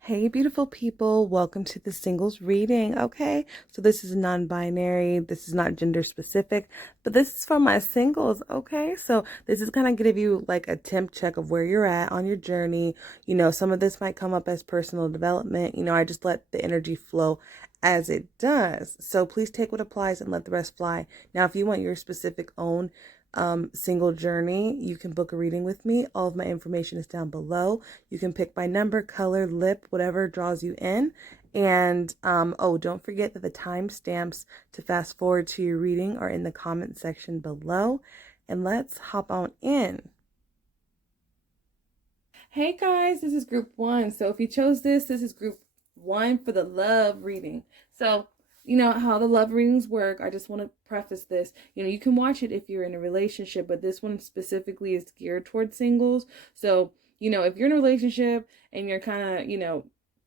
Hey, beautiful people. Welcome to the singles reading. Okay, so this is non-binary. This is not gender specific, but this is for my singles. Okay, so this is kind of give you like a temp check of where you're at on your journey. Some of this might come up as personal development. I just let the energy flow as it does. So please take what applies and let the rest fly. Now, if you want your specific own single journey, you can book a reading with me. All of my information is down below. You can pick by number, color, lip, whatever draws you in. And oh, don't forget that the timestamps to fast forward to your reading are in the comment section below. And let's hop on in. Hey guys, this is group one. So if you chose this is group one for the love reading. So you know how the love readings work. I just want to preface this. You can watch it if you're in a relationship, but this one specifically is geared towards singles. So, if you're in a relationship and you're kind of,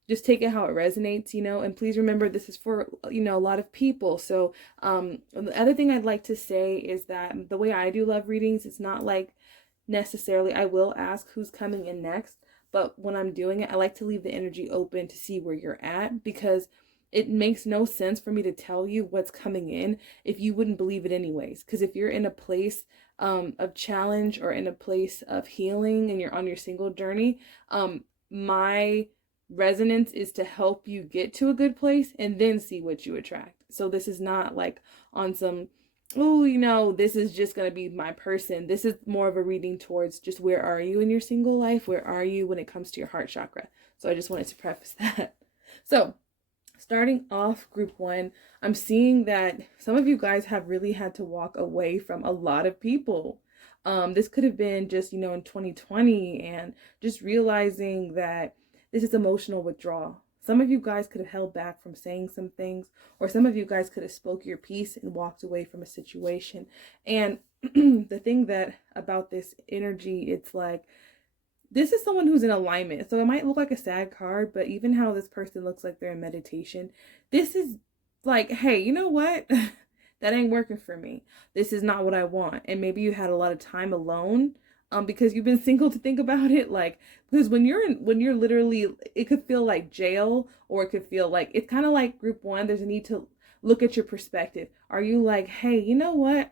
just take it how it resonates, and please remember this is for, a lot of people. So, the other thing I'd like to say is that the way I do love readings, it's not like necessarily I will ask who's coming in next, but when I'm doing it, I like to leave the energy open to see where you're at, because it makes no sense for me to tell you what's coming in if you wouldn't believe it anyways. Because if you're in a place of challenge or in a place of healing and you're on your single journey, my resonance is to help you get to a good place and then see what you attract. So this is not like on some, oh, this is just going to be my person. This is more of a reading towards just where are you in your single life? Where are you when it comes to your heart chakra? So I just wanted to preface that. So starting off group one, I'm seeing that some of you guys have really had to walk away from a lot of people. This could have been just, in 2020, and just realizing that this is emotional withdrawal. Some of you guys could have held back from saying some things, or some of you guys could have spoke your piece and walked away from a situation. And the thing that about this energy, it's like, this is someone who's in alignment. So it might look like a sad card, but even how this person looks like they're in meditation, this is like, hey, you know what? That ain't working for me. This is not what I want. And maybe you had a lot of time alone because you've been single to think about it. Like, because when you're literally, it could feel like jail, or it could feel like, it's kind of like group one. There's a need to look at your perspective. Are you like, hey, you know what?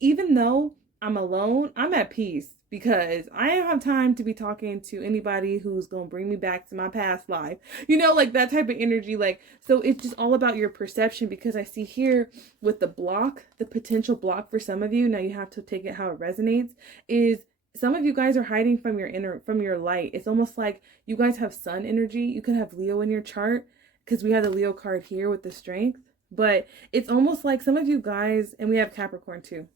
Even though I'm alone, I'm at peace, because I don't have time to be talking to anybody who's going to bring me back to my past life. Like that type of energy. Like, so it's just all about your perception, because I see here with the block, the potential block for some of you, now you have to take it how it resonates, is some of you guys are hiding from your light. It's almost like you guys have sun energy. You could have Leo in your chart, because we have the Leo card here with the strength. But it's almost like some of you guys, and we have Capricorn too.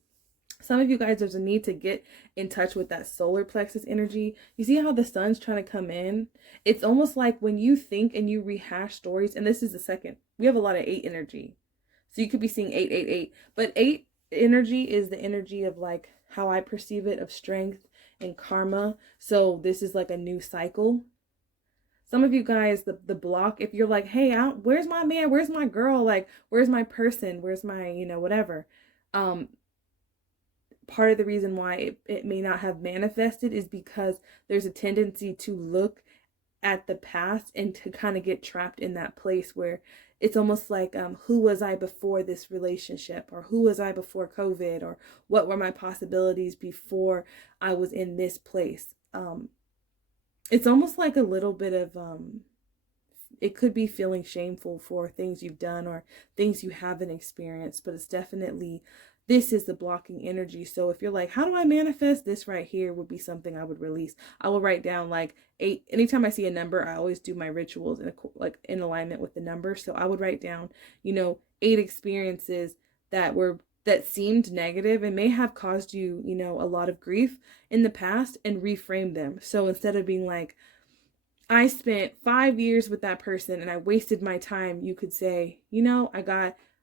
Some of you guys, there's a need to get in touch with that solar plexus energy. You see how the sun's trying to come in? It's almost like when you think and you rehash stories, and this is the second. We have a lot of 8 energy. So you could be seeing 888. But 8 energy is the energy of like how I perceive it, of strength and karma. So this is like a new cycle. Some of you guys, the block, if you're like, hey, where's my man? Where's my girl? Like, where's my person? Where's my, whatever. Part of the reason why it may not have manifested is because there's a tendency to look at the past and to kind of get trapped in that place where it's almost like, who was I before this relationship, or who was I before COVID, or what were my possibilities before I was in this place. It's almost like a little bit of, it could be feeling shameful for things you've done or things you haven't experienced, but it's definitely, this is the blocking energy. So if you're like, how do I manifest this? Right here would be something I would release. I will write down like 8. Anytime I see a number, I always do my rituals in alignment with the number. So I would write down, 8 experiences that seemed negative and may have caused you, a lot of grief in the past, and reframe them. So instead of being like, I spent 5 years with that person and I wasted my time, you could say,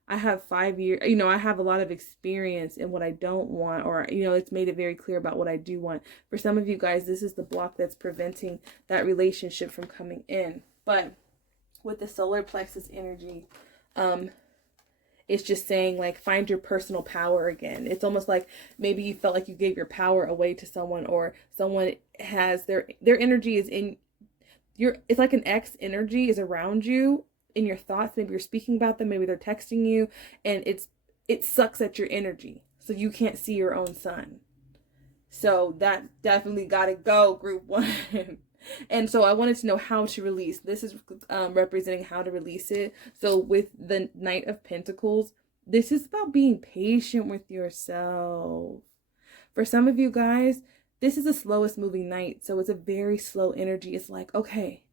I have 5 years, I have a lot of experience in what I don't want, or, it's made it very clear about what I do want. For some of you guys, this is the block that's preventing that relationship from coming in. But with the solar plexus energy, it's just saying like, find your personal power again. It's almost like maybe you felt like you gave your power away to someone, or someone has their energy is in, it's like an ex energy is around you in your thoughts. Maybe you're speaking about them, maybe they're texting you, and it sucks at your energy. So you can't see your own sun. So that definitely got to go, group one. And so I wanted to know how to release. This is representing how to release it. So with the Knight of Pentacles, this is about being patient with yourself. For some of you guys, this is the slowest moving night. So it's a very slow energy. It's like, okay,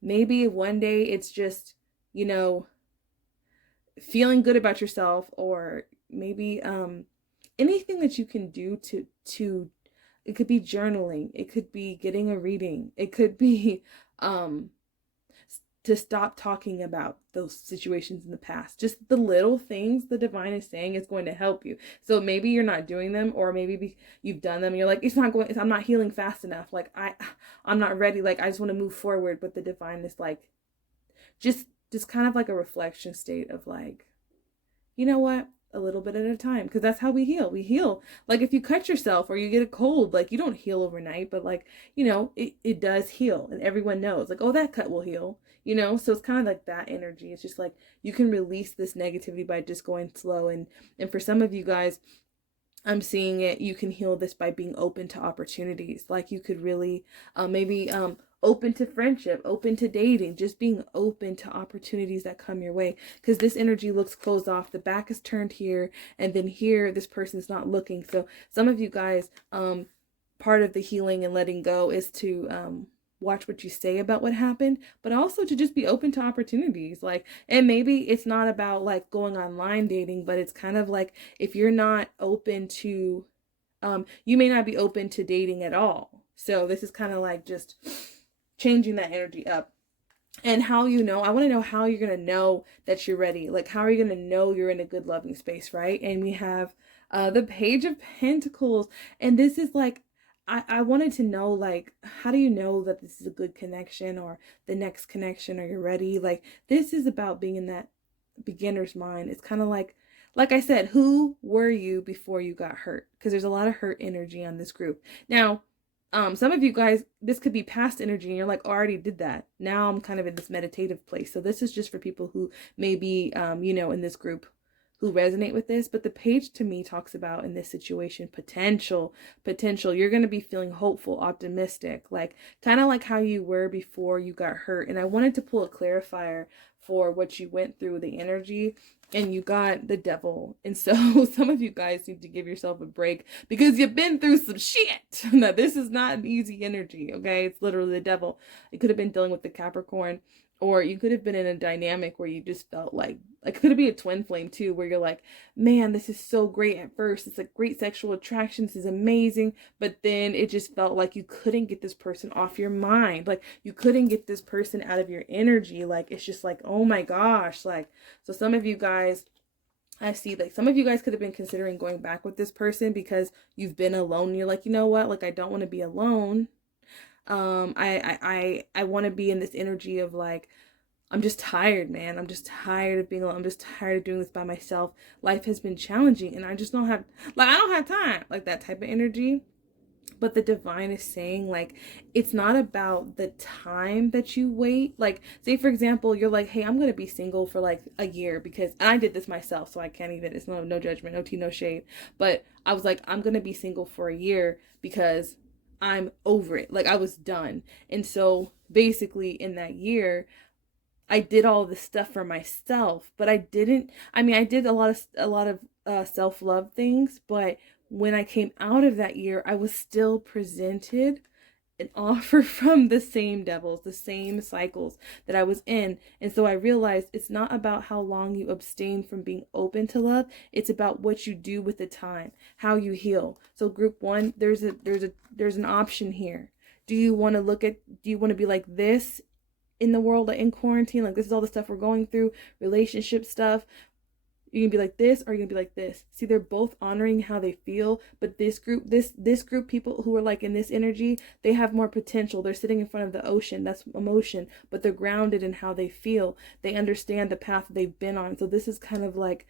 maybe one day it's just, you know, feeling good about yourself, or maybe anything that you can do to it could be journaling, it could be getting a reading, it could be to stop talking about those situations in the past. Just the little things the divine is saying is going to help you. So maybe you're not doing them, or maybe you've done them and you're like, I'm not healing fast enough, like I'm not ready, like I just want to move forward. But the divine is like just kind of like a reflection state of like, you know what, a little bit at a time, because that's how we heal. Like if you cut yourself or you get a cold, like you don't heal overnight, but like, you know, it does heal, and everyone knows like, oh, that cut will heal, you know. So it's kind of like that energy. It's just like you can release this negativity by just going slow. And for some of you guys, I'm seeing it, you can heal this by being open to opportunities. Like you could really maybe open to friendship, open to dating, just being open to opportunities that come your way. Because this energy looks closed off. The back is turned here, and then here this person's not looking. So some of you guys, part of the healing and letting go is to watch what you say about what happened, but also to just be open to opportunities. Like, and maybe it's not about like going online dating, but it's kind of like if you're not open to you may not be open to dating at all. So this is kind of like just changing that energy up. And how, you know, I want to know how you're going to know that you're ready. Like, how are you going to know you're in a good loving space, right? And we have the Page of Pentacles. And this is like, I wanted to know, like, how do you know that this is a good connection or the next connection, or you're ready? Like, this is about being in that beginner's mind. It's kind of like I said, who were you before you got hurt? Because there's a lot of hurt energy on this group. Now, some of you guys, this could be past energy and you're like, oh, I already did that. Now I'm kind of in this meditative place. So this is just for people who may be, you know, in this group who resonate with this. But the page to me talks about, in this situation, potential. You're going to be feeling hopeful, optimistic, like kind of like how you were before you got hurt. And I wanted to pull a clarifier for what you went through, the energy, and you got the Devil. And so some of you guys need to give yourself a break because you've been through some shit. Now, this is not an easy energy, okay? It's literally the Devil. It could have been dealing with the Capricorn, or you could have been in a dynamic where you just felt like it could be a twin flame too, where you're like, man, this is so great at first. It's like great sexual attraction. This is amazing. But then it just felt like you couldn't get this person off your mind. Like you couldn't get this person out of your energy. Like, it's just like, oh my gosh. Like, so some of you guys, I see like some of you guys could have been considering going back with this person because you've been alone. And you're like, you know what? Like, I don't want to be alone. I want to be in this energy of like, I'm just tired, man. I'm just tired of being alone. I'm just tired of doing this by myself. Life has been challenging and I just don't have, like, I don't have time, like that type of energy. But the divine is saying, like, it's not about the time that you wait. Like, say, for example, you're like, hey, I'm going to be single for like a year because, and I did this myself, so I can't even, it's no judgment, no tea, no shade. But I was like, I'm going to be single for a year because I'm over it. Like, I was done. And so basically in that year, I did all this stuff for myself, but I did a lot of self-love things, but when I came out of that year, I was still presented an offer from the same devils, the same cycles that I was in. And so I realized it's not about how long you abstain from being open to love. It's about what you do with the time, how you heal. So group one, there's an option here. Do you want to be like this in the world, like in quarantine, like this is all the stuff we're going through, relationship stuff? You can be like this, or you can be like this. See, they're both honoring how they feel, but this group people who are like in this energy, they have more potential. They're sitting in front of the ocean. That's emotion, but they're grounded in how they feel. They understand the path they've been on. So this is kind of like,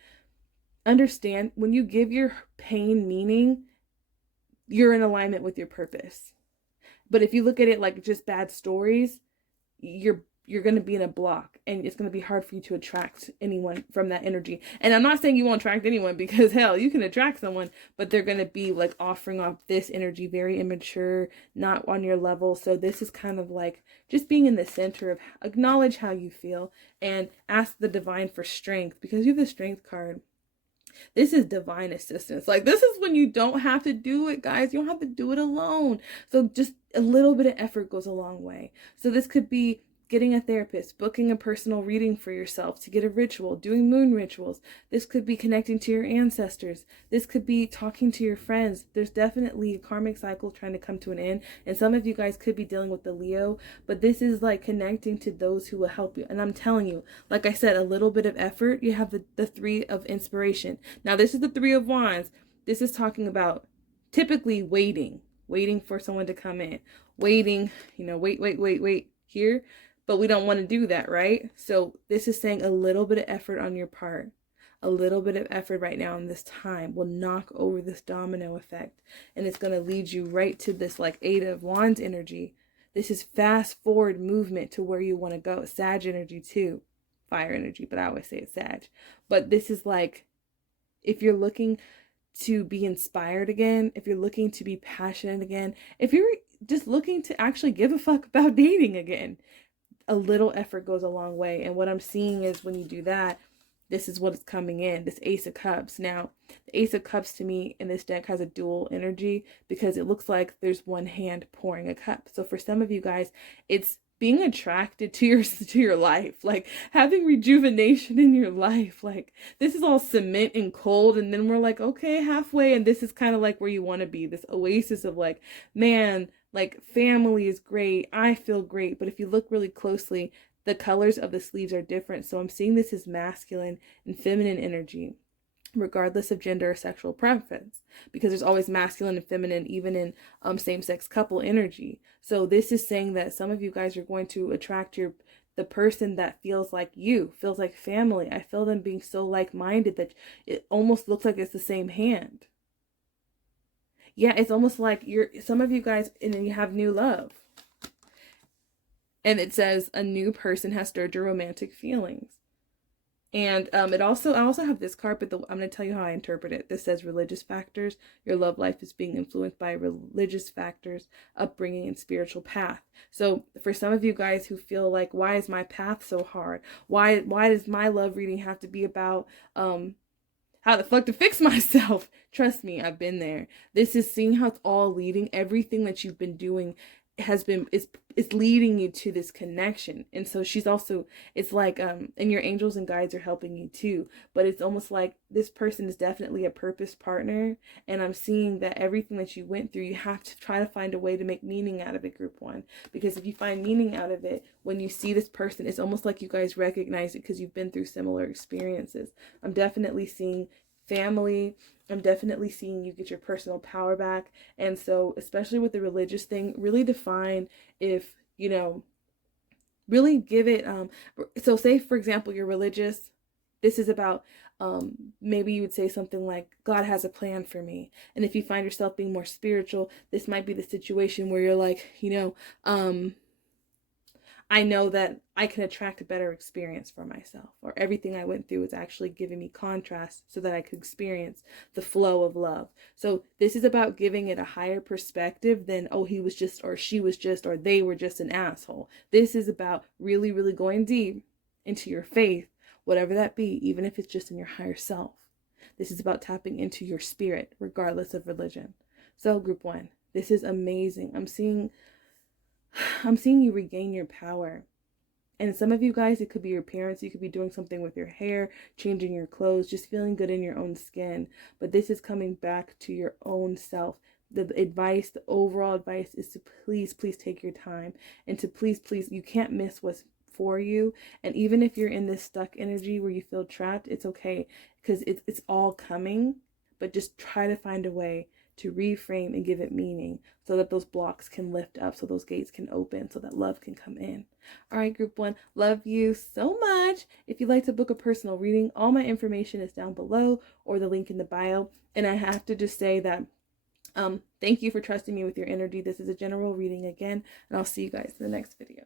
understand when you give your pain meaning, you're in alignment with your purpose. But if you look at it like just bad stories, you're going to be in a block, and it's going to be hard for you to attract anyone from that energy. And I'm not saying you won't attract anyone, because hell, you can attract someone, but they're going to be like offering off this energy, very immature, not on your level. So this is kind of like just being in the center of acknowledge how you feel and ask the divine for strength, because you have the strength card. This is divine assistance. Like, this is when you don't have to do it, guys. You don't have to do it alone. So just a little bit of effort goes a long way. So this could be getting a therapist, booking a personal reading for yourself to get a ritual, doing moon rituals. This could be connecting to your ancestors. This could be talking to your friends. There's definitely a karmic cycle trying to come to an end. And some of you guys could be dealing with the Leo, but this is like connecting to those who will help you. And I'm telling you, like I said, a little bit of effort. You have the Three of Inspiration. Now, this is the Three of Wands. This is talking about typically waiting for someone to come in, waiting, wait here. But we don't want to do that, right? So this is saying a little bit of effort on your part. A little bit of effort right now in this time will knock over this domino effect. And it's going to lead you right to this like Eight of Wands energy. This is fast forward movement to where you want to go. Sag energy too. Fire energy, but I always say it's Sag. But this is like, if you're looking to be inspired again, if you're looking to be passionate again, if you're just looking to actually give a fuck about dating again, a little effort goes a long way. And what I'm seeing is when you do that, this is what is coming in, this Ace of Cups. Now, the Ace of Cups to me in this deck has a dual energy, because it looks like there's one hand pouring a cup. So for some of you guys, it's being attracted to your life, like having rejuvenation in your life. Like, this is all cement and cold, and then we're like, okay, halfway, and this is kind of like where you want to be, this oasis of like, man, like family is great, I feel great. But if you look really closely, the colors of the sleeves are different. So I'm seeing this as masculine and feminine energy, regardless of gender or sexual preference, because there's always masculine and feminine, even in same-sex couple energy. So this is saying that some of you guys are going to attract the person that feels like you, feels like family. I feel them being so like-minded that it almost looks like it's the same hand. Yeah, it's almost like some of you guys, and then you have new love. And it says a new person has stirred your romantic feelings. And I also have this card, but I'm going to tell you how I interpret it. This says religious factors. Your love life is being influenced by religious factors, upbringing, and spiritual path. So for some of you guys who feel like, why is my path so hard? Why does my love reading have to be about how the fuck to fix myself? Trust me, I've been there. This is seeing how it's all leading. Everything that you've been doing is leading you to this connection. And so she's also, it's like and your angels and guides are helping you too, but it's almost like this person is definitely a purpose partner. And I'm seeing that everything that you went through, you have to try to find a way to make meaning out of it, group one. Because if you find meaning out of it, when you see this person, it's almost like you guys recognize it because you've been through similar experiences. I'm definitely seeing family. I'm definitely seeing you get your personal power back. And so, especially with the religious thing, really define if, really give it, so say, for example, you're religious. This is about, maybe you would say something like, God has a plan for me. And if you find yourself being more spiritual, this might be the situation where you're like, I know that I can attract a better experience for myself, or everything I went through is actually giving me contrast so that I could experience the flow of love. So this is about giving it a higher perspective than, oh, he was just, or she was just, or they were just an asshole. This is about really, really going deep into your faith, whatever that be, even if it's just in your higher self. This is about tapping into your spirit, regardless of religion. So group one, this is amazing. I'm seeing you regain your power. And some of you guys, it could be your parents. You could be doing something with your hair, changing your clothes, just feeling good in your own skin. But this is coming back to your own self. The overall advice is to please take your time. And to please, you can't miss what's for you. And even if you're in this stuck energy where you feel trapped, it's okay. Because it's all coming. But just try to find a way to reframe and give it meaning so that those blocks can lift up, so those gates can open, so that love can come in. All right, group one, love you so much. If you'd like to book a personal reading, all my information is down below or the link in the bio. And I have to just say that thank you for trusting me with your energy. This is a general reading again, and I'll see you guys in the next video.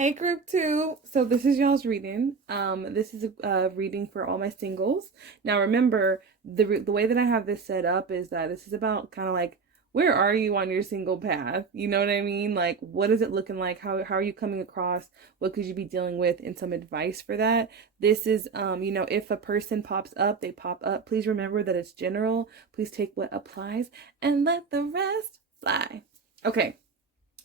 Hey group 2. So this is y'all's reading. This is a reading for all my singles. Now remember, the way that I have this set up is that this is about kind of like, where are you on your single path? You know what I mean? Like, what is it looking like? How are you coming across? What could you be dealing with? And some advice for that. This is if a person pops up, they pop up. Please remember that it's general. Please take what applies and let the rest fly. Okay.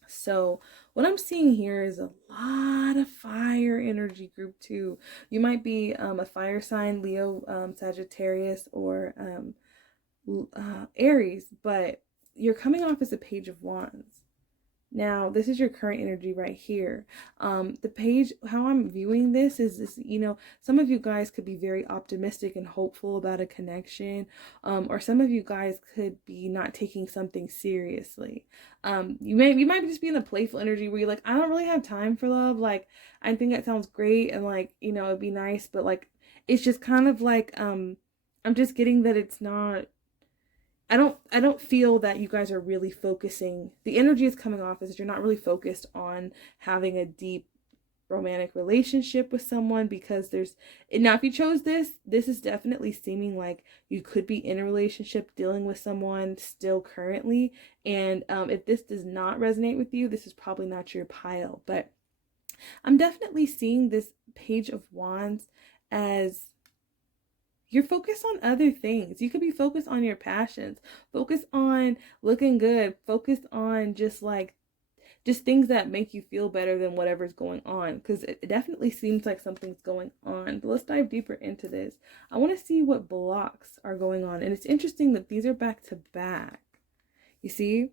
So what I'm seeing here is a lot of fire energy, group 2. You might be a fire sign, Leo, Sagittarius, or Aries, but you're coming off as a Page of Wands. Now, this is your current energy right here. The page, how I'm viewing this is this, some of you guys could be very optimistic and hopeful about a connection, or some of you guys could be not taking something seriously. You might just be in a playful energy where you're like, I don't really have time for love. Like, I think that sounds great and like, it'd be nice, but like, it's just kind of like, I'm just getting that it's not, I don't feel that you guys are really focusing. The energy is coming off as you're not really focused on having a deep romantic relationship with someone, because now if you chose this is definitely seeming like you could be in a relationship dealing with someone still currently. And if this does not resonate with you, this is probably not your pile. But I'm definitely seeing this Page of Wands as you're focused on other things. You could be focused on your passions, focused on looking good, focused on just things that make you feel better than whatever's going on, because it definitely seems like something's going on. But let's dive deeper into this. I want to see what blocks are going on. And it's interesting that these are back to back. You see?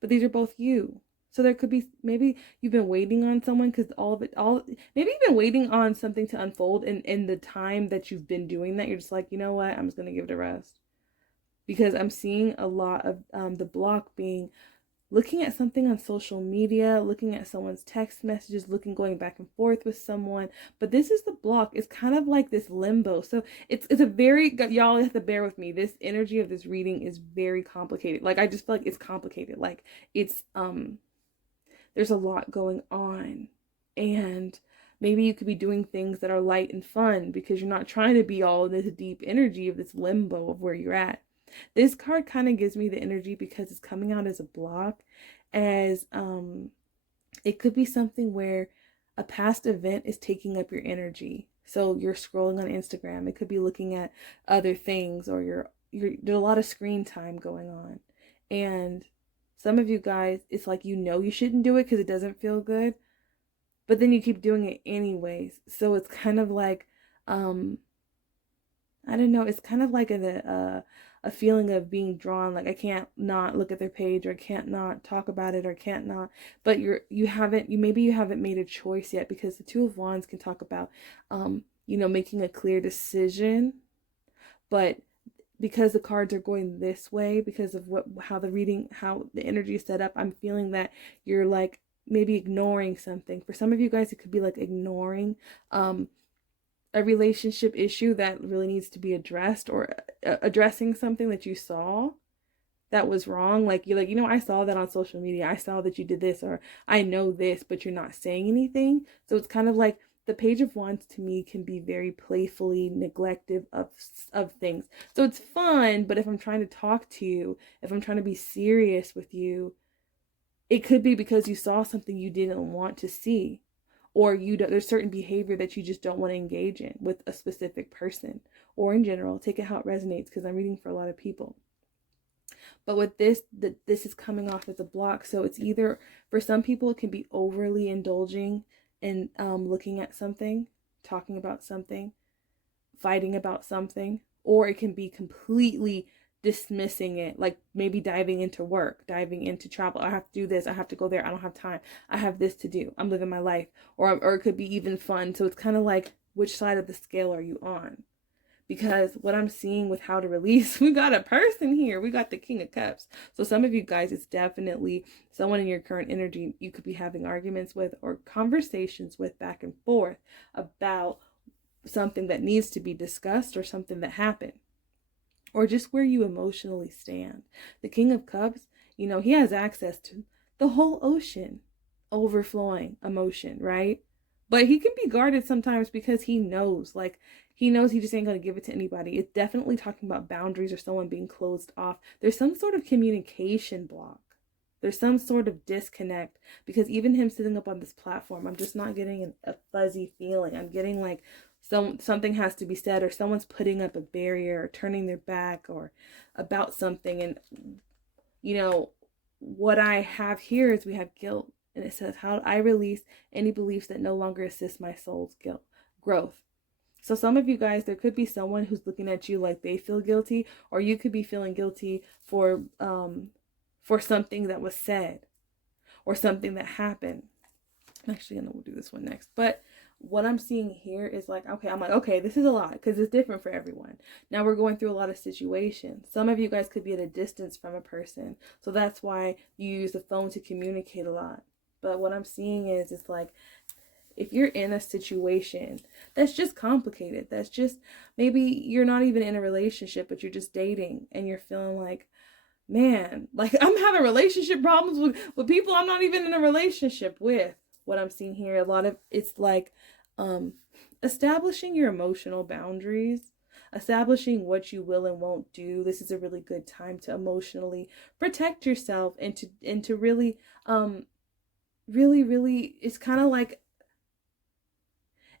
But these are both you. So there could be, maybe you've been waiting on someone because maybe you've been waiting on something to unfold, and in the time that you've been doing that, you're just like, you know what, I'm just going to give it a rest. Because I'm seeing a lot of the block being looking at something on social media, looking at someone's text messages, going back and forth with someone. But this is the block. It's kind of like this limbo. So it's a very, y'all have to bear with me. This energy of this reading is very complicated. Like, I just feel like it's complicated. Like, it's, there's a lot going on. And maybe you could be doing things that are light and fun because you're not trying to be all in this deep energy of this limbo of where you're at. This card kind of gives me the energy because it's coming out as a block, as it could be something where a past event is taking up your energy. So you're scrolling on Instagram. It could be looking at other things, or there's a lot of screen time going on. And some of you guys, it's like, you shouldn't do it because it doesn't feel good, but then you keep doing it anyways. So it's kind of like, I don't know, it's kind of like a feeling of being drawn, like I can't not look at their page, or I can't not talk about it, or can't not, but you haven't made a choice yet, because the Two of Wands can talk about, making a clear decision, but because the cards are going this way, because of how the energy is set up, I'm feeling that you're like maybe ignoring something. For some of you guys, it could be like ignoring, a relationship issue that really needs to be addressed, or addressing something that you saw that was wrong. Like, you're like, I saw that on social media. I saw that you did this, or I know this, but you're not saying anything. So it's kind of like the Page of Wands to me can be very playfully neglective of things. So it's fun, but if I'm trying to talk to you, if I'm trying to be serious with you, it could be because you saw something you didn't want to see. Or there's certain behavior that you just don't want to engage in with a specific person, or in general. Take it how it resonates, because I'm reading for a lot of people. But with this is coming off as a block. So it's either, for some people, it can be overly indulging in looking at something, talking about something, fighting about something, or it can be completely dismissing it, like maybe diving into work, diving into travel. I have to do this, I have to go there, I don't have time, I have this to do, I'm living my life. Or it could be even fun. So it's kind of like, which side of the scale are you on? Because what I'm seeing with how to release, we got a person here, we got the King of Cups. So some of you guys, it's definitely someone in your current energy you could be having arguments with, or conversations with, back and forth about something that needs to be discussed, or something that happened, or just where you emotionally stand. The King of Cups, he has access to the whole ocean. overflowing emotion, right? But he can be guarded sometimes because he knows, like, he knows he just ain't going to give it to anybody. It's definitely talking about boundaries or someone being closed off. There's some sort of communication block. There's some sort of disconnect, because even him sitting up on this platform, I'm just not getting a fuzzy feeling. I'm getting like something has to be said, or someone's putting up a barrier or turning their back or about something. And, you know, what I have here is we have guilt. And it says, how do I release any beliefs that no longer assist my soul's guilt growth? So some of you guys, there could be someone who's looking at you like they feel guilty, or you could be feeling guilty for something that was said or something that happened. I'm actually going to do this one next. But what I'm seeing here is like, okay, I'm like, okay, this is a lot because it's different for everyone. Now we're going through a lot of situations. Some of you guys could be at a distance from a person. So that's why you use the phone to communicate a lot. But what I'm seeing is, it's like, if you're in a situation that's just complicated, that's just, maybe you're not even in a relationship, but you're just dating and you're feeling like, man, like I'm having relationship problems with people I'm not even in a relationship with. What I'm seeing here, a lot of it's like establishing your emotional boundaries, establishing what you will and won't do. This is a really good time to emotionally protect yourself and to really really, it's kind of like,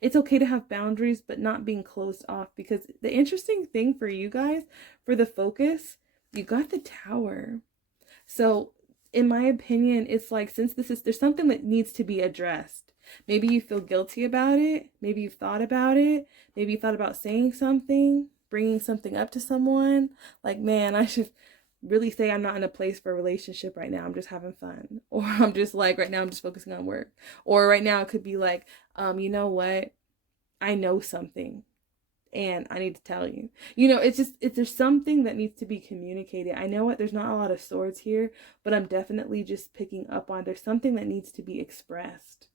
it's okay to have boundaries, but not being closed off. Because the interesting thing for you guys, for the focus, you got the Tower. So in my opinion, it's like, since there's something that needs to be addressed. Maybe you feel guilty about it. Maybe you've thought about it. Maybe you thought about saying something, bringing something up to someone. Like, man, I should really say I'm not in a place for a relationship right now. I'm just having fun. Or I'm just like, right now I'm just focusing on work. Or right now it could be like, you know what? I know something and I need to tell you. You know, there's something that needs to be communicated. I know there's not a lot of swords here, but I'm definitely just picking up on, there's something that needs to be expressed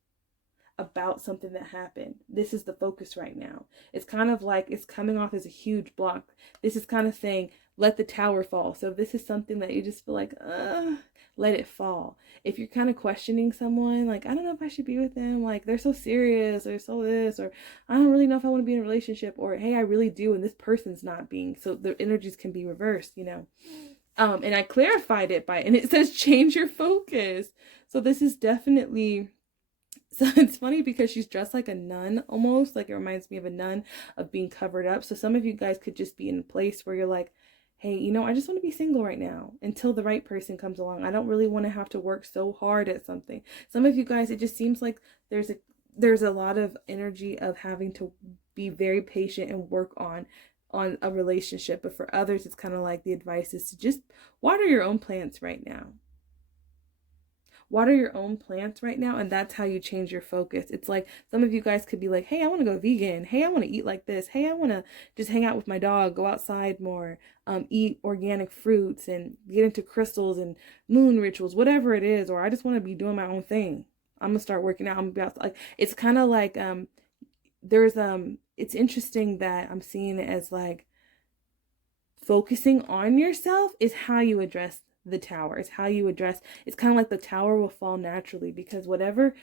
about something that happened. This is the focus right now. It's kind of like it's coming off as a huge block. This is kind of saying, let the Tower fall. So if this is something that you just feel like, let it fall. If you're kind of questioning someone, like, I don't know if I should be with them, like, they're so serious, or so this, or I don't really know if I want to be in a relationship, or hey, I really do, and this person's not being, so the energies can be reversed, you know. And I clarified it and it says change your focus. So this is definitely, so it's funny because she's dressed like a nun almost, like it reminds me of a nun, of being covered up. So some of you guys could just be in a place where you're like, hey, you know, I just want to be single right now until the right person comes along. I don't really want to have to work so hard at something. Some of you guys, it just seems like there's a lot of energy of having to be very patient and work on a relationship. But for others, it's kind of like the advice is to just water your own plants right now. Water your own plants right now, and that's how you change your focus. It's like some of you guys could be like, hey, I want to go vegan. Hey, I want to eat like this. Hey, I want to just hang out with my dog, go outside more, eat organic fruits, and get into crystals and moon rituals, whatever it is. Or I just want to be doing my own thing. I'm gonna start working out. I'm about to, like, it's kind of like it's interesting that I'm seeing it as like focusing on yourself is how you address the Tower. It's how you address, it's kind of like the Tower will fall naturally, because whatever,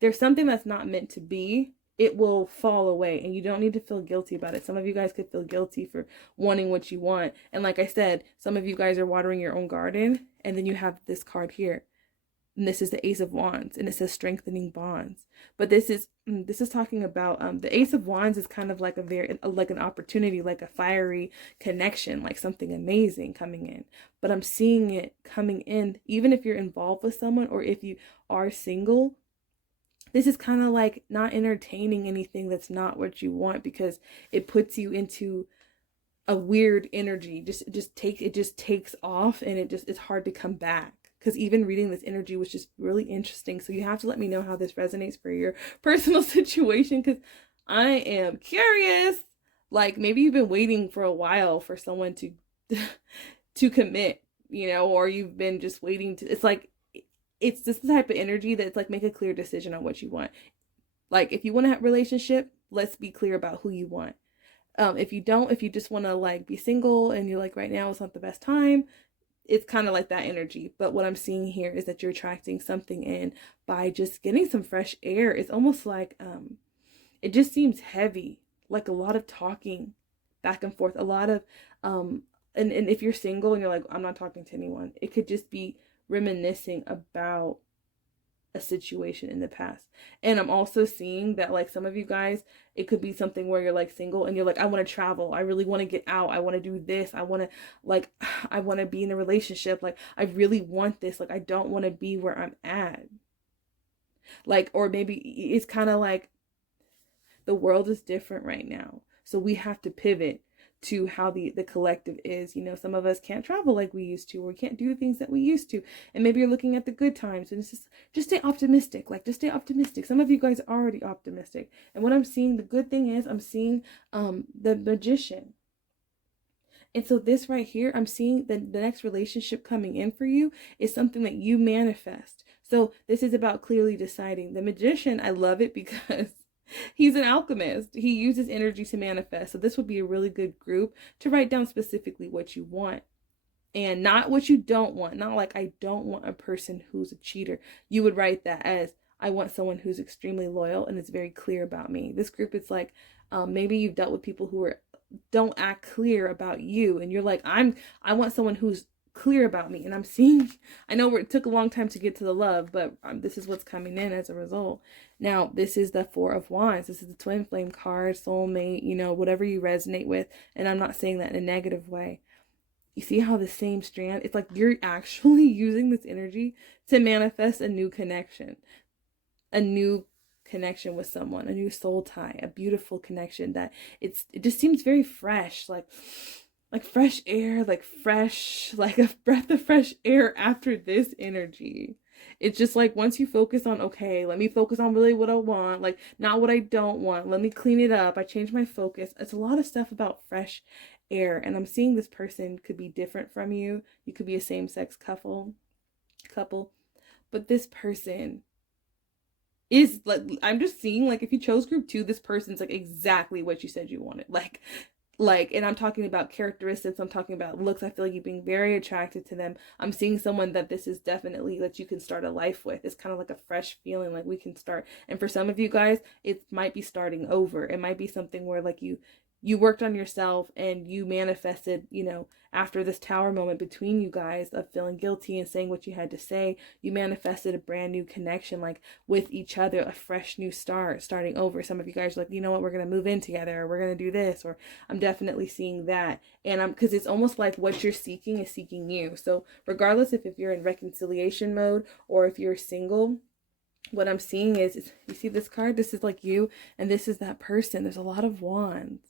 there's something that's not meant to be, it will fall away, and you don't need to feel guilty about it. Some of you guys could feel guilty for wanting what you want. And like I said, some of you guys are watering your own garden, and then you have this card here. And this is the Ace of Wands, and it says strengthening bonds. But this is talking about the Ace of Wands is kind of like like an opportunity, like a fiery connection, like something amazing coming in. But I'm seeing it coming in, even if you're involved with someone, or if you are single. This is kind of like not entertaining anything that's not what you want, because it puts you into a weird energy. It just takes off, and it's hard to come back. Because even reading this energy was just really interesting. So you have to let me know how this resonates for your personal situation, because I am curious. Like, maybe you've been waiting for a while for someone to commit, you know, or you've been just waiting to, it's like, it's this type of energy that's like, make a clear decision on what you want. Like, if you want to have a relationship, let's be clear about who you want. If you just want to like be single and you're like, right now it's not the best time, it's kind of like that energy. But what I'm seeing here is that you're attracting something in by just getting some fresh air. It's almost like it just seems heavy, like a lot of talking back and forth, a lot of and if you're single and you're like, I'm not talking to anyone, it could just be reminiscing about a situation in the past. And I'm also seeing that, like, some of you guys, it could be something where you're like single and you're like, I want to travel, I really want to get out, I want to do this, I want to, like, I want to be in a relationship, like, I really want this, like, I don't want to be where I'm at. Like, or maybe it's kind of like the world is different right now, so we have to pivot to how the collective is. You know, some of us can't travel like we used to, or we can't do the things that we used to. And maybe you're looking at the good times, and it's just stay optimistic. Like, just stay optimistic. Some of you guys are already optimistic. And what I'm seeing, the good thing is I'm seeing the Magician. And so this right here, I'm seeing the next relationship coming in for you is something that you manifest. So this is about clearly deciding. The Magician, I love it because he's an alchemist. He uses energy to manifest. So this would be a really good group to write down specifically what you want and not what you don't want. Not like, I don't want a person who's a cheater. You would write that as, I want someone who's extremely loyal and is very clear about me. This group is like, maybe you've dealt with people who don't act clear about you, and you're like, I want someone who's clear about me. And I'm seeing, I know it took a long time to get to the love, but this is what's coming in as a result. Now, this is the Four of Wands. This is the twin flame card, soulmate, you know, whatever you resonate with. And I'm not saying that in a negative way. You see how the same strand, it's like you're actually using this energy to manifest a new connection, with someone, a new soul tie, a beautiful connection that it just seems very fresh, like fresh air, like fresh, like a breath of fresh air after this energy. It's just like, once you focus on, okay, let me focus on really what I want, like not what I don't want. Let me clean it up. I change my focus. It's a lot of stuff about fresh air. And I'm seeing this person could be different from you. You could be a same-sex couple, but this person is like, I'm just seeing, like, if you chose group 2, this person's like exactly what you said you wanted. Like, and I'm talking about characteristics, I'm talking about looks. I feel like you're being very attracted to them. I'm seeing someone that this is definitely that you can start a life with. It's kind of like a fresh feeling, like we can start. And for some of you guys, it might be starting over. It might be something where, like, you worked on yourself and you manifested, you know, after this tower moment between you guys of feeling guilty and saying what you had to say, you manifested a brand new connection, like with each other, a fresh new start, starting over. Some of you guys are like, you know what, we're going to move in together, or we're going to do this, or I'm definitely seeing that. And because it's almost like what you're seeking is seeking you. So regardless if you're in reconciliation mode or if you're single, what I'm seeing is you see this card, this is like you, and this is that person. There's a lot of wands.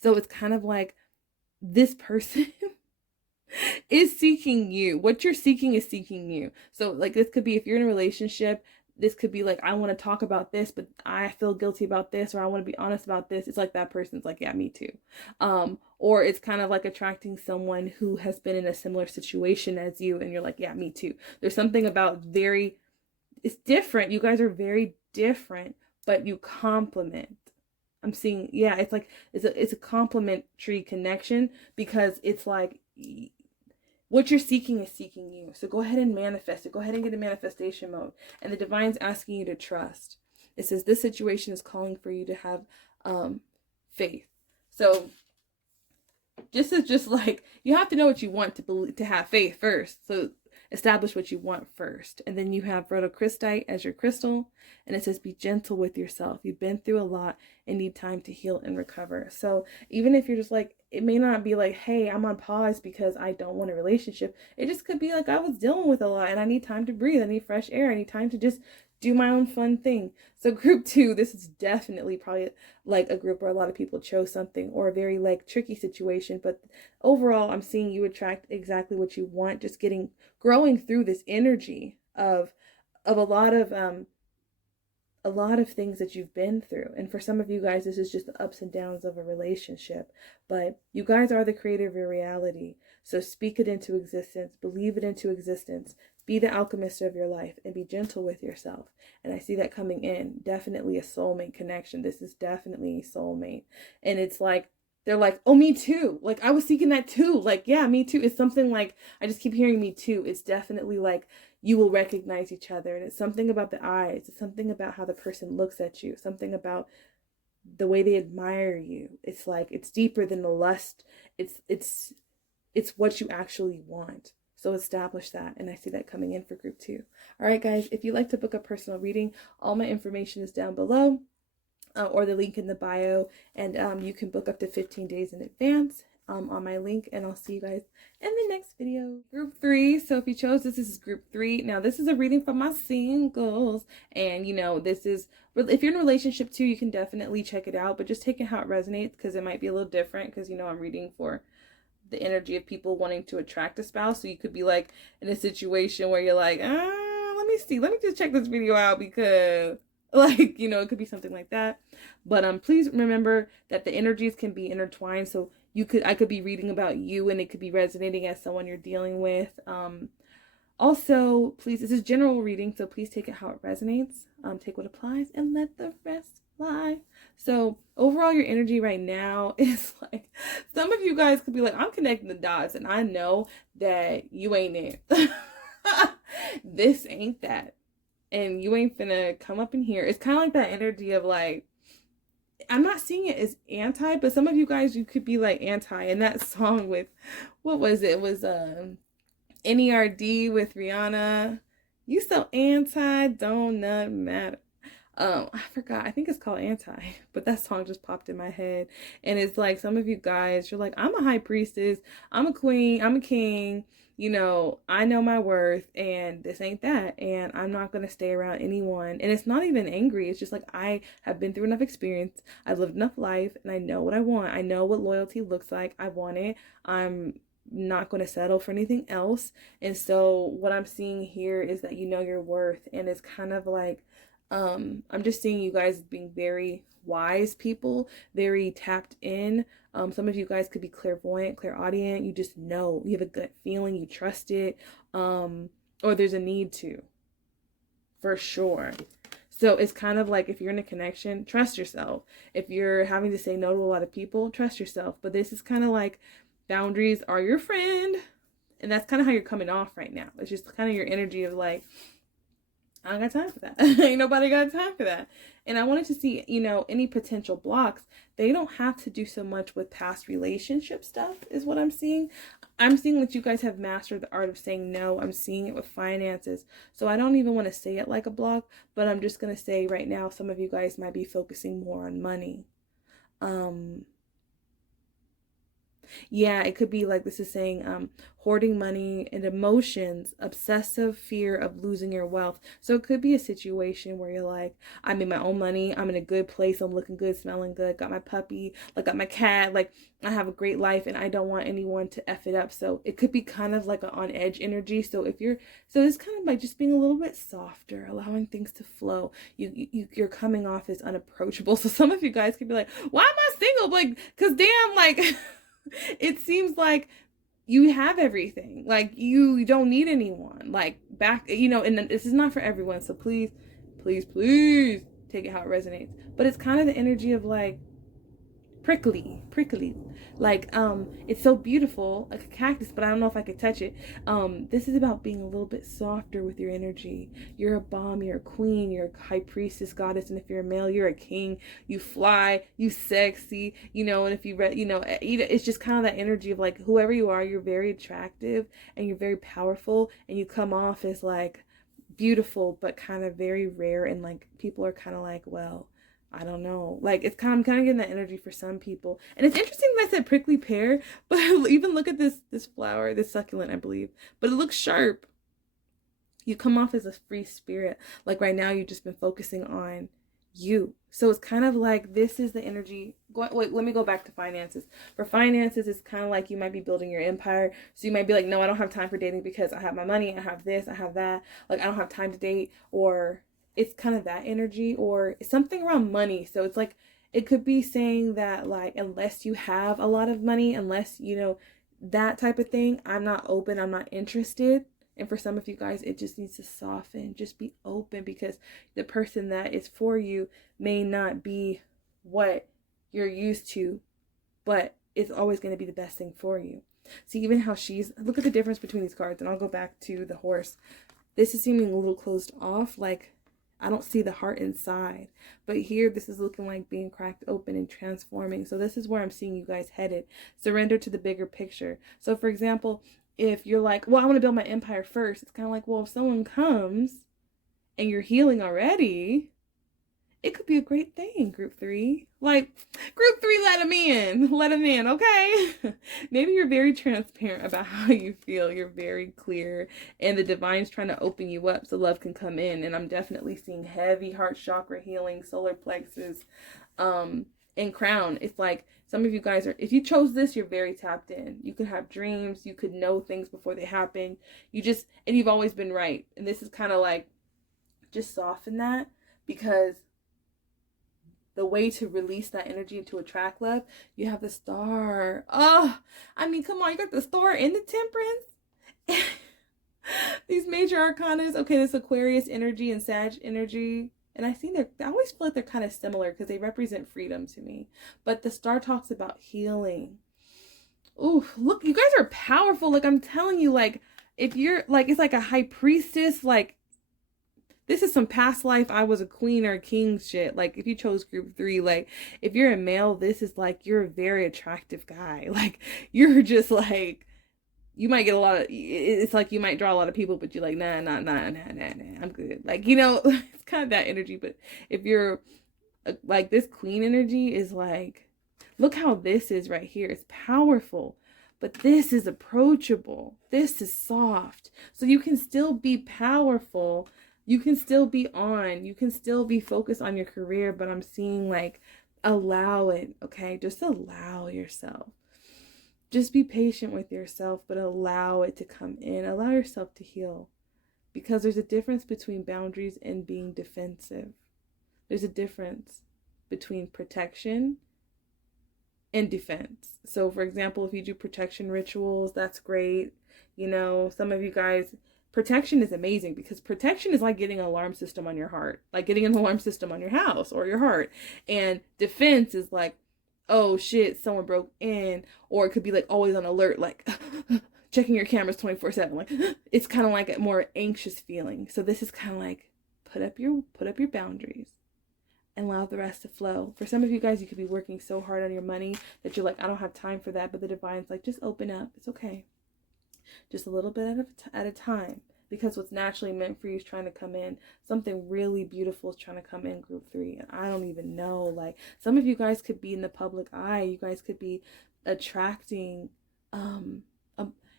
So it's kind of like this person is seeking you. What you're seeking is seeking you. So like, this could be, if you're in a relationship, this could be like, I want to talk about this, but I feel guilty about this, or I want to be honest about this. It's like that person's like, yeah, me too. Or it's kind of like attracting someone who has been in a similar situation as you, and you're like, yeah, me too. There's something about it's different. You guys are very different, but you complement. I'm seeing, yeah, it's like, it's a complementary connection, because it's like what you're seeking is seeking you. So go ahead and manifest it. Go ahead and get in manifestation mode. And the divine's asking you to trust. It says this situation is calling for you to have faith. So this is just like, you have to know what you want to believe, to have faith first. So establish what you want first. And then you have rhodochrosite as your crystal, and it says be gentle with yourself. You've been through a lot and need time to heal and recover. So even if you're just like, it may not be like, hey, I'm on pause because I don't want a relationship. It just could be like, I was dealing with a lot and I need time to breathe. I need fresh air. I need time to just do my own fun thing. So group 2, this is definitely probably like a group where a lot of people chose something, or a very like tricky situation. But overall, I'm seeing you attract exactly what you want, just growing through this energy of a lot of things that you've been through. And for some of you guys, this is just the ups and downs of a relationship. But you guys are the creator of your reality. So speak it into existence, believe it into existence. Be the alchemist of your life and be gentle with yourself. And I see that coming in. Definitely a soulmate connection. This is definitely a soulmate. And it's like, they're like, oh, me too. Like, I was seeking that too. Like, yeah, me too. It's something like, I just keep hearing me too. It's definitely like you will recognize each other. And it's something about the eyes. It's something about how the person looks at you. Something about the way they admire you. It's like, it's deeper than the lust. It's what you actually want. So establish that. And I see that coming in for group 2. All right, guys, if you'd like to book a personal reading, all my information is down below. Or the link in the bio, and you can book up to 15 days in advance on my link, and I'll see you guys in the next video. Group 3, so if you chose this is group 3. Now this is a reading for my singles, and you know, this is, if you're in a relationship too, you can definitely check it out, but just take it how it resonates, because it might be a little different, because you know, I'm reading for the energy of people wanting to attract a spouse. So you could be like in a situation where you're like, let me just check this video out, because like, you know, it could be something like that. But please remember that the energies can be intertwined. So I could be reading about you, and it could be resonating as someone you're dealing with. Also, please, this is general reading, so please take it how it resonates. Take what applies and let the rest fly. So overall, your energy right now is like, some of you guys could be like, I'm connecting the dots, and I know that you ain't it. This ain't that. And you ain't finna come up in here. It's kind of like that energy of like, I'm not seeing it as anti, but some of you guys, you could be like anti. And that song with, what was it? It was NERD with Rihanna. You so anti, don't nothing matter. I forgot. I think it's called Anti, but that song just popped in my head. And it's like, some of you guys, you're like, I'm a high priestess, I'm a queen, I'm a king. You know, I know my worth, and this ain't that, and I'm not going to stay around anyone. And it's not even angry. It's just like, I have been through enough experience. I've lived enough life, and I know what I want. I know what loyalty looks like. I want it. I'm not going to settle for anything else. And so what I'm seeing here is that you know your worth, and it's kind of like, I'm just seeing you guys being very wise people, very tapped in. Some of you guys could be clairvoyant, clairaudient. You just know, you have a gut feeling, you trust it, or there's a need to, for sure. So it's kind of like, if you're in a connection, trust yourself. If you're having to say no to a lot of people, trust yourself. But this is kind of like, boundaries are your friend, and that's kind of how you're coming off right now. It's just kind of your energy of like, I don't got time for that. Ain't nobody got time for that. And I wanted to see, you know, any potential blocks. They don't have to do so much with past relationship stuff, is what I'm seeing. I'm seeing that you guys have mastered the art of saying no. I'm seeing it with finances. So I don't even want to say it like a block, but I'm just going to say right now, some of you guys might be focusing more on money. Yeah, it could be like, this is saying hoarding money and emotions, obsessive fear of losing your wealth. So it could be a situation where you're like, I made my own money, I'm in a good place, I'm looking good, smelling good, got my puppy, like got my cat, like I have a great life, and I don't want anyone to F it up. So it could be kind of like an on edge energy. So if you're, so it's kind of like just being a little bit softer, allowing things to flow. You're coming off as unapproachable. So some of you guys could be like, why am I single? Like, cause damn, like it seems like you have everything. Like you don't need anyone. Like back, you know, and this is not for everyone. So please, please, please take it how it resonates. But it's kind of the energy of like prickly, like it's so beautiful, like a cactus, but I don't know if I could touch it. This is about being a little bit softer with your energy. You're a bomb, you're a queen, you're a high priestess, goddess, and if you're a male, you're a king. You fly, you sexy, you know. And if you you know, it's just kind of that energy of like, whoever you are, you're very attractive and you're very powerful, and you come off as like beautiful but kind of very rare, and like people are kind of like, well, I don't know. Like, it's kind of, I'm kind of getting that energy for some people. And it's interesting that I said prickly pear, but even look at this flower, this succulent, I believe. But it looks sharp. You come off as a free spirit. Like right now, you've just been focusing on you. So it's kind of like, this is the energy. Wait, let me go back to finances. For finances, it's kind of like you might be building your empire. So you might be like, no, I don't have time for dating because I have my money, I have this, I have that. Like, I don't have time to date, or it's kind of that energy, or something around money. So it's like, it could be saying that like, unless you have a lot of money, unless, you know, that type of thing, I'm not open, I'm not interested. And for some of you guys, it just needs to soften. Just be open, because the person that is for you may not be what you're used to but it's always going to be the best thing for you. See, even how look at the difference between these cards, and I'll go back to the horse. This is seeming a little closed off, like I don't see the heart inside. But here, this is looking like being cracked open and transforming. So this is where I'm seeing you guys headed. Surrender to the bigger picture. So for example, if you're like, well, I want to build my empire first. It's kind of like, well, if someone comes and you're healing already, it could be a great thing, group 3. Like, group 3, let them in. Let them in, okay? Maybe you're very transparent about how you feel. You're very clear. And the divine's trying to open you up so love can come in. And I'm definitely seeing heavy heart chakra healing, solar plexus, and crown. It's like some of you guys if you chose this, you're very tapped in. You could have dreams. You could know things before they happen. And you've always been right. And this is kind of like, just soften that, because the way to release that energy and to attract love, you have the star. Oh, I mean, come on, you got the star and the temperance. These major arcanas. Okay, this Aquarius energy and Sag energy. And I always feel like they're kind of similar because they represent freedom to me. But the star talks about healing. Ooh, look, you guys are powerful. Like, I'm telling you, like, if you're, like, it's like a high priestess, like, this is some past life I was a queen or a king shit. Like, if you chose group 3, like, if you're a male, this is like, you're a very attractive guy. Like, you're just like, you might get a lot of, it's like you might draw a lot of people, but you're like, nah, I'm good. Like, you know, it's kind of that energy. But if you're, like, this queen energy is like, look how this is right here. It's powerful. But this is approachable. This is soft. So you can still be powerful. You can still be on. You can still be focused on your career. But I'm seeing, like, allow it. Okay? Just allow yourself. Just be patient with yourself, but allow it to come in. Allow yourself to heal. Because there's a difference between boundaries and being defensive. There's a difference between protection and defense. So, for example, if you do protection rituals, that's great. You know, some of you guys, protection is amazing because protection is like getting an alarm system on your heart, like getting an alarm system on your house or your heart. And defense is like, oh shit, someone broke in, or it could be like always on alert, like checking your cameras 24/7. Like, it's kind of like a more anxious feeling. So this is kind of like, put up your boundaries and allow the rest to flow. For some of you guys, you could be working so hard on your money that you're like, I don't have time for that. But the divine's like, just open up. It's okay. Just a little bit at a time. Because what's naturally meant for you is trying to come in. Something really beautiful is trying to come in, group 3. And I don't even know. Like, some of you guys could be in the public eye. You guys could be attracting,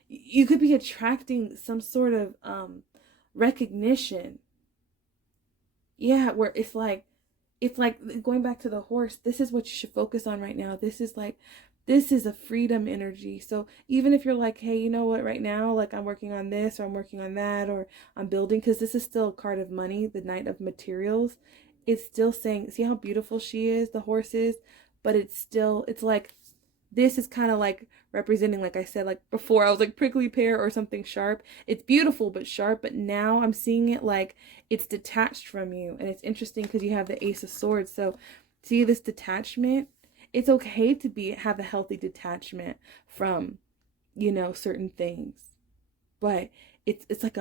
you could be attracting some sort of recognition. Yeah, where it's like going back to the horse. This is what you should focus on right now. This is a freedom energy. So even if you're like, hey, you know what, right now, like, I'm working on this, or I'm working on that, or I'm building, because this is still a card of money, the Knight of Materials. It's still saying, see how beautiful she is, the horse is, but it's like, this is kind of like representing, like I said, like before, I was like prickly pear or something sharp. It's beautiful, but sharp. But now I'm seeing it like it's detached from you. And it's interesting because you have the Ace of Swords. So see this detachment? It's okay to have a healthy detachment from, you know, certain things. But it's like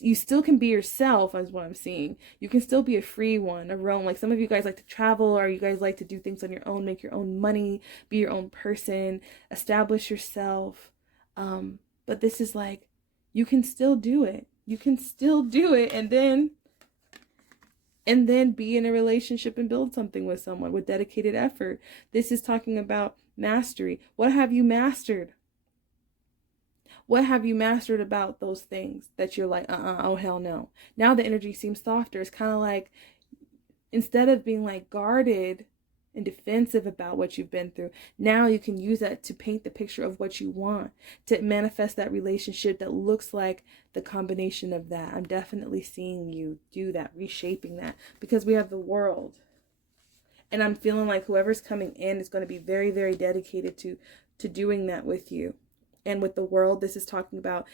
you still can be yourself, is what I'm seeing. You can still be a free one, a roam. Like, some of you guys like to travel, or you guys like to do things on your own, make your own money, be your own person, establish yourself. But this is like, you can still do it. You can still do it, and then be in a relationship and build something with someone with dedicated effort. This is talking about mastery. What have you mastered? What have you mastered about those things that you're like, oh, hell no. Now the energy seems softer. It's kind of like, instead of being like guarded and defensive about what you've been through, now you can use that to paint the picture of what you want, to manifest that relationship that looks like the combination of that. I'm definitely seeing you do that, reshaping that, because we have the World. And I'm feeling like whoever's coming in is going to be very, very dedicated to doing that with you. And with the World, this is talking about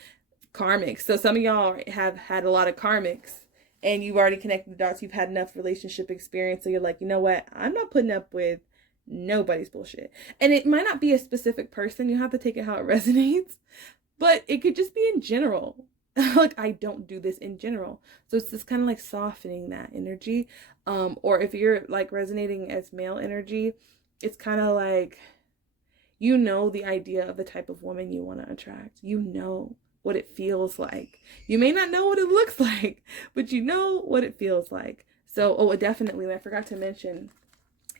karmics. So some of y'all have had a lot of karmics, and you've already connected the dots. You've had enough relationship experience. So you're like, you know what? I'm not putting up with Nobody's bullshit. And it might not be a specific person. You have to take it how it resonates. But it could just be in general. Like, I don't do this in general. So it's just kind of like softening that energy. Or if you're like resonating as male energy, it's kind of like, you know, the idea of the type of woman you want to attract. You know what it feels like. You may not know what it looks like, but you know what it feels like. So, oh, definitely, I forgot to mention,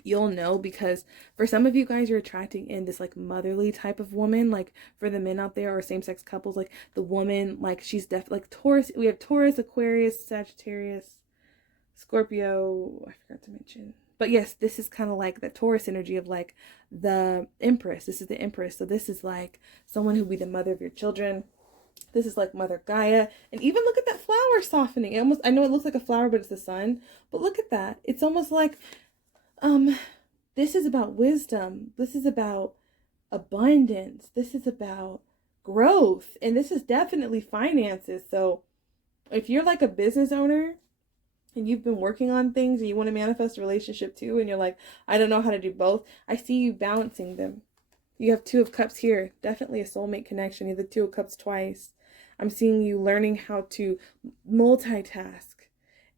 you'll know, because for some of you guys, you're attracting in this like motherly type of woman. Like for the men out there or same-sex couples, like the woman, like she's like Taurus. We have Taurus, Aquarius, Sagittarius, Scorpio. I forgot to mention. But yes, this is kind of like the Taurus energy of like the Empress. This is the Empress. So this is like someone who will be the mother of your children. This is like Mother Gaia. And even look at that flower softening. It almost, I know it looks like a flower, but it's the sun. But look at that. It's almost like, this is about wisdom. This is about abundance. This is about growth. And this is definitely finances. So if you're like a business owner and you've been working on things and you want to manifest a relationship too, and you're like, I don't know how to do both, I see you balancing them. You have Two of Cups here. Definitely a soulmate connection. You have the Two of Cups twice. I'm seeing you learning how to multitask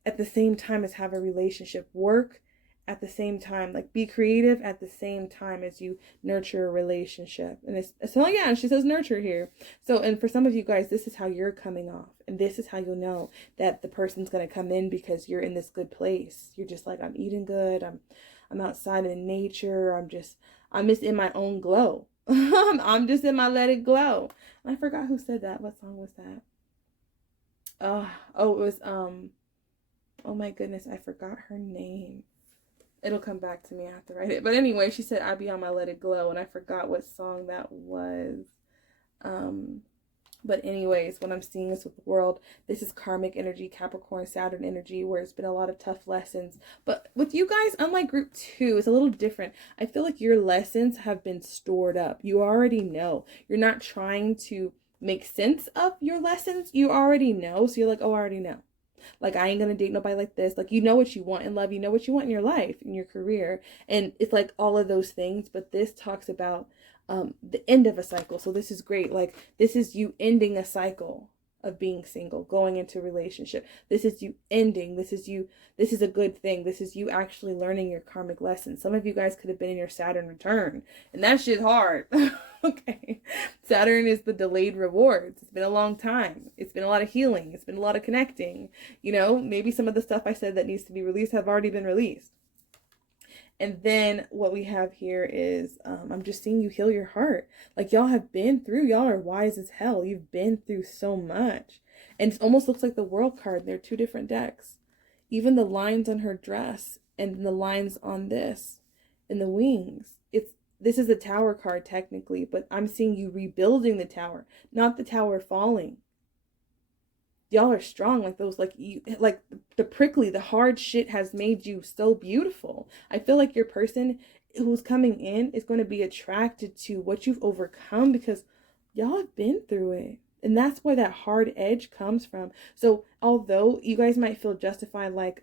at the same time as have a relationship. Work at the same time. Like be creative at the same time as you nurture a relationship. And it's so, yeah, and she says nurture here. So, and for some of you guys, this is how you're coming off. And this is how you'll know that the person's going to come in, because you're in this good place. You're just like, I'm eating good. I'm outside in nature. I'm just in my own glow. I'm just in my let it glow. And I forgot who said that. What song was that? It was, oh my goodness, I forgot her name. It'll come back to me. I have to write it. But anyway, she said, I be on my let it glow. And I forgot what song that was. But anyways, what I'm seeing is with the world, this is karmic energy, Capricorn, Saturn energy, where it's been a lot of tough lessons. But with you guys, unlike group 2, it's a little different. I feel like your lessons have been stored up. You already know. You're not trying to make sense of your lessons. You already know. So you're like, oh, I already know. Like, I ain't gonna date nobody like this. Like, you know what you want in love. You know what you want in your life, in your career. And it's like all of those things. But this talks about the end of a cycle. So this is great. Like, this is you ending a cycle of being single, going into a relationship. This is you ending. This is a good thing. This is you actually learning your karmic lessons. Some of you guys could have been in your Saturn return, and that shit's hard. Okay. Saturn is the delayed rewards. It's been a long time. It's been a lot of healing. It's been a lot of connecting. You know, maybe some of the stuff I said that needs to be released have already been released. And then what we have here is, I'm just seeing you heal your heart. Like, y'all have been through, y'all are wise as hell. You've been through so much. And it almost looks like the World card. They're two different decks. Even the lines on her dress and the lines on this and the wings. This is a Tower card technically, but I'm seeing you rebuilding the tower, not the tower falling. Y'all are strong, like those, like you, like the prickly, the hard shit has made you so beautiful. I feel like your person who's coming in is going to be attracted to what you've overcome, because y'all have been through it. And that's where that hard edge comes from. So although you guys might feel justified, like,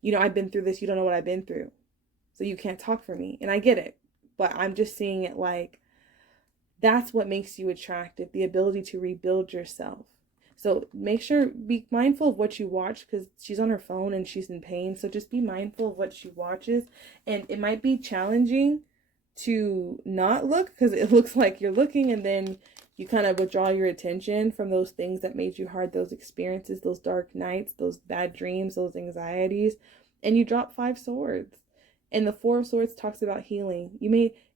you know, I've been through this, you don't know what I've been through, so you can't talk for me. And I get it, but I'm just seeing it like, that's what makes you attractive, the ability to rebuild yourself. So make sure, be mindful of what you watch, because she's on her phone and she's in pain. So just be mindful of what she watches. And it might be challenging to not look, because it looks like you're looking, and then you kind of withdraw your attention from those things that made you hard, those experiences, those dark nights, those bad dreams, those anxieties, and you drop 5 swords. And the 4 of Swords talks about healing.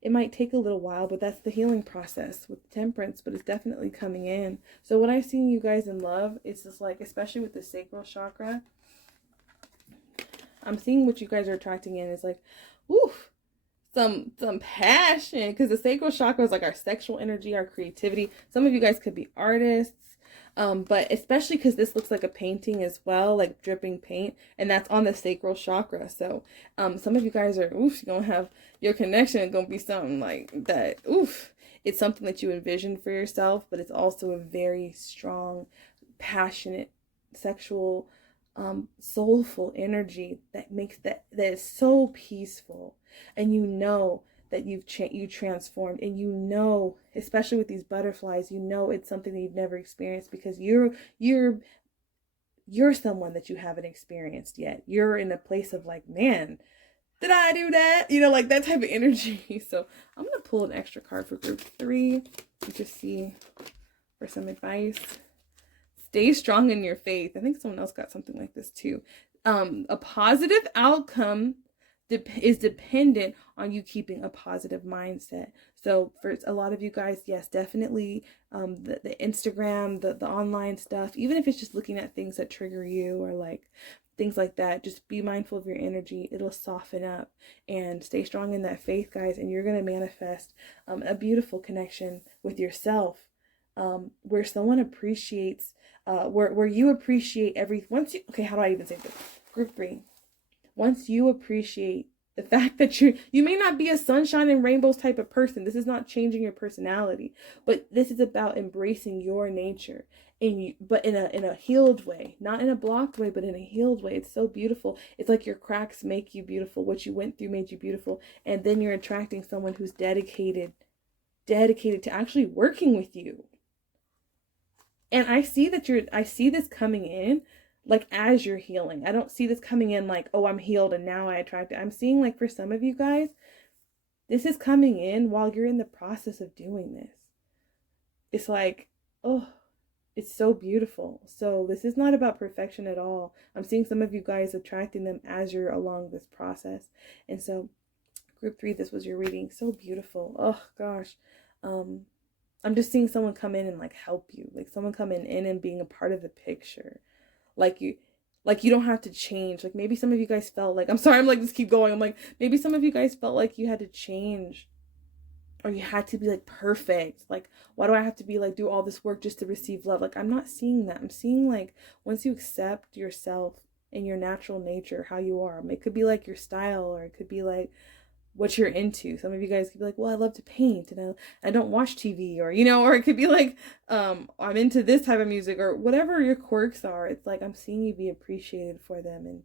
It might take a little while, but that's the healing process with Temperance, but it's definitely coming in. So when I've seen you guys in love, it's just like, especially with the sacral chakra, I'm seeing what you guys are attracting in is like, oof, some passion, because the sacral chakra is like our sexual energy, our creativity. Some of you guys could be artists. But especially because this looks like a painting as well, like dripping paint, and that's on the sacral chakra. So some of you guys are, oof, you're gonna have your connection gonna be something like that. Oof, it's something that you envision for yourself, but it's also a very strong, passionate, sexual soulful energy that makes that is so peaceful, and you know that you transformed, and you know, especially with these butterflies, you know it's something that you've never experienced, because you're someone that you haven't experienced yet. You're in a place of like, man, did I do that? You know, like that type of energy. So I'm gonna pull an extra card for group 3 and just see for some advice. Stay strong in your faith. I think someone else got something like this too. A positive outcome is dependent on you keeping a positive mindset. So for a lot of you guys, yes, definitely the Instagram, the online stuff, even if it's just looking at things that trigger you or like things like that, just be mindful of your energy. It'll soften up, and stay strong in that faith, guys, and you're going to manifest a beautiful connection with yourself, where someone appreciates, where you appreciate okay, how do I even say this? Group 3. Once you appreciate the fact that you may not be a sunshine and rainbows type of person. This is not changing your personality, but this is about embracing your nature, but in a healed way, not in a blocked way, but in a healed way. It's so beautiful. It's like your cracks make you beautiful. What you went through made you beautiful, and then you're attracting someone who's dedicated to actually working with you. And I see this coming in like as you're healing. I don't see this coming in like, oh, I'm healed and now I attract it. I'm seeing like for some of you guys, this is coming in while you're in the process of doing this. It's like, oh, it's so beautiful. So this is not about perfection at all. I'm seeing some of you guys attracting them as you're along this process. And so group 3, this was your reading. So beautiful. Oh gosh. I'm just seeing someone come in and like help you, like someone coming in and being a part of the picture. Like you don't have to change. Like maybe some of you guys felt like, I'm sorry, I'm like, just keep going. I'm like, maybe some of you guys felt like you had to change, or you had to be like perfect. Like, why do I have to be like, do all this work just to receive love? Like, I'm not seeing that. I'm seeing like, once you accept yourself and your natural nature, how you are, it could be like your style, or it could be like what you're into. Some of you guys could be like, well, I love to paint and I don't watch TV, or, you know, or it could be like, I'm into this type of music, or whatever your quirks are. It's like, I'm seeing you be appreciated for them. And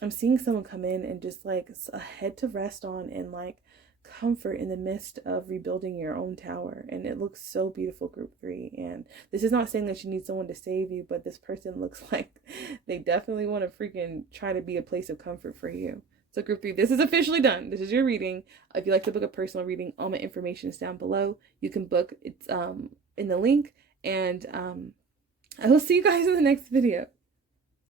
I'm seeing someone come in and just like a head to rest on, and like comfort in the midst of rebuilding your own tower. And it looks so beautiful, group 3. And this is not saying that you need someone to save you, but this person looks like they definitely want to freaking try to be a place of comfort for you. So group 3, this is officially done. This is your reading. If you'd like to book a personal reading, all my information is down below. You can book. It's in the link. And I will see you guys in the next video.